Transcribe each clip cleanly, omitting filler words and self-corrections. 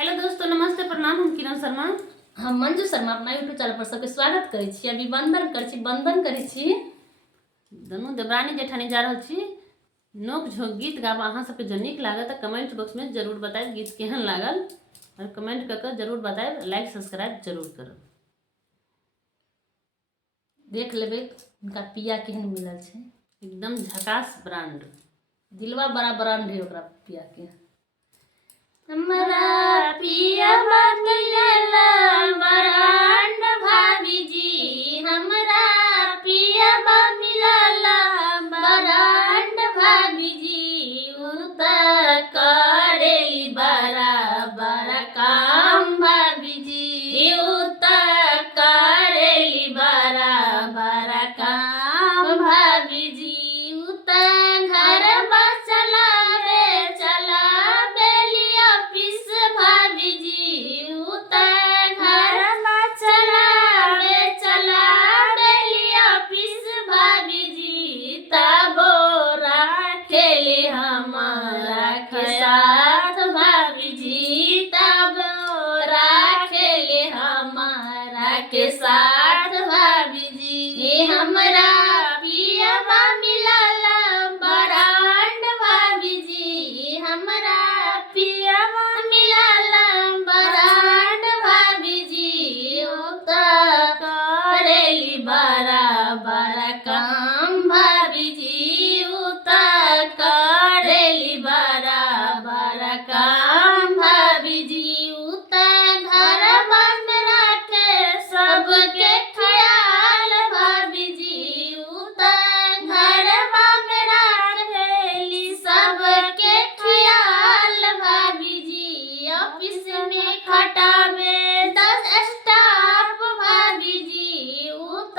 Hello दोस्तों, नमस्ते, प्रणाम। हम किरण शर्मा, हम मंजू शर्मा अपना यूट्यूब चैनल पर सबके स्वागत करै छी। अभिवंदन करै छी। दुनू देवरानी जेठानी जा रहल छी नोक झोंक गीत गाबा। अहाँ सबके जो नीक लागत कमेंट बॉक्स में जरूर बताएब गीत केहन लागल, और कमेंट करके जरूर बताएब। लाइक सब्सक्राइब जरूर करब। देख लेबै उनका पिया केहन मिलल छै, एकदम झकास ब्रांड, दिलवा बड़ा ब्रांड है ओकरा पिया के। हमरा पियवा मिलला ब्रांड भाभी जी, हमरा पियवा मिलला ब्रांड भाभी जी। उ त करेली बड़ा बड़ा काम भाभी जी, उ त करेली बड़ा बड़ा काम भाभी जी। उ त घर चलावेली ऑफिस भाभी जी, उ त घर चलावेली ऑफिस भाभी जी। तबो राखेली हमारा के साथ भाभी जी, तबो राखेली हमारा के साथ भाभी जी। हमरा पियवा मिलला ब्रांड भाभी जी, हमरा पियवा मिलला ब्रांड भाभी जी। उ त करेली बड़ा बड़ा काम भाभी जी, उ त करेली बड़ा बड़ा काम भाभी जी। उ त घर में रखे सबके ख्याल भाभी जी, उ त घर में रखेली सबके ख्याल भाभी जी। ऑफिस में खटावे 10 स्टाफ भाभी जी, उ त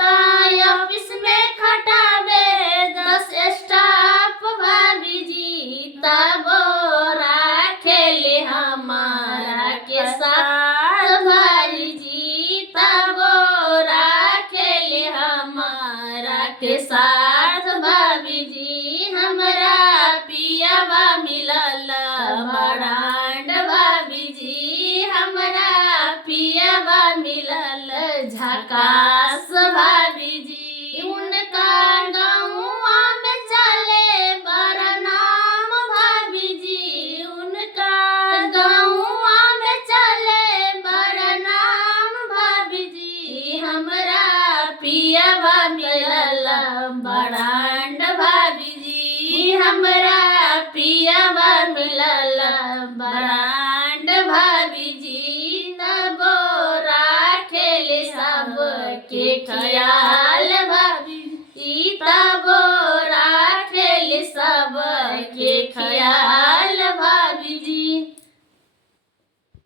ऑफिस में खटावे 10 स्टाफ भाभी जी। तबो राखेली हमारा के साथ भाभी जी, तबो राखेली हमारा के साथ भाभी जी। हमरा पियवा मिलला ब्रांड भाभी जी, हमरा पियवा मिलल झकास भाभी जी। उनका गाँवा में चले बड़ा नाम भाभी जी, उनका गाँवा में चले बड़ा नाम भाभी जी। हमरा पियवा मिलला ब्रांड भाभी जी, हमरा पियवा मिलला ब्रांड भाभी जी। तबो राखेली सबके ख्याल